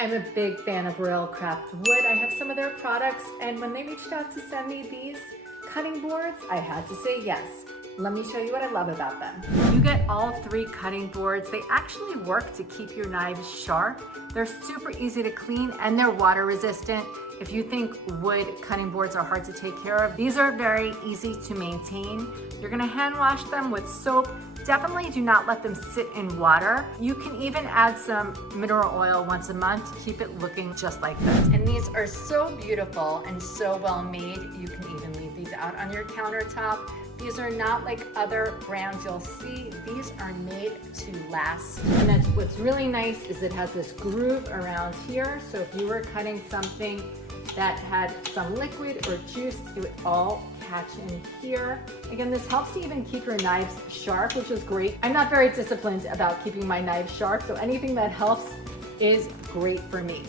I'm a big fan of Royal Craft Wood. I have some of their products, and when they reached out to send me these cutting boards, I had to say yes. Let me show you what I love about them. You get all 3 cutting boards. They actually work to keep your knives sharp. They're super easy to clean and they're water resistant. If you think wood cutting boards are hard to take care of, these are very easy to maintain. You're gonna hand wash them with soap. Definitely do not let them sit in water. You can even add some mineral oil once a month to keep it looking just like this. And these are so beautiful and so well made. You can even leave these out on your countertop. These are not like other brands you'll see. These are made to last. And that's what's really nice is it has this groove around here. So if you were cutting something that had some liquid or juice, it would all catch in here. Again, this helps to even keep your knives sharp, which is great. I'm not very disciplined about keeping my knives sharp, so anything that helps is great for me.